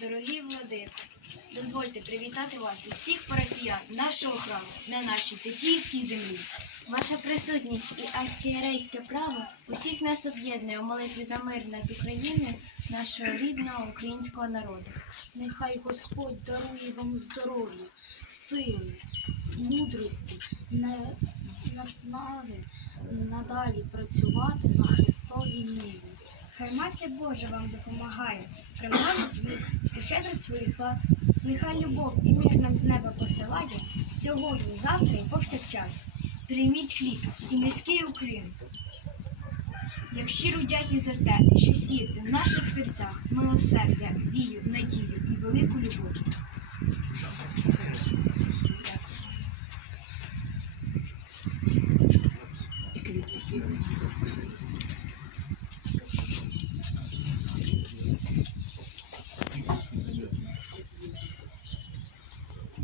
Дорогі владико, дозвольте привітати вас і всіх парафіян нашого храму на нашій тетіївській землі. Ваша присутність і архієрейське право усіх нас об'єднує у молитві за мир над Україною, нашого рідного українського народу. Нехай Господь дарує вам здоров'я, сили, мудрості, наснаги надалі працювати на Христовій ниві. Хай мати Божа вам допомагає, примножить вік, пощедрить своїх клас. Нехай любов і мир нам з неба посилає сьогодні, завтра і повсякчас. Прийміть хліб і низький Україн. Як щиру дякі за те, що сіяти в наших серцях милосердя, вію, надію і велику любов. Дякую.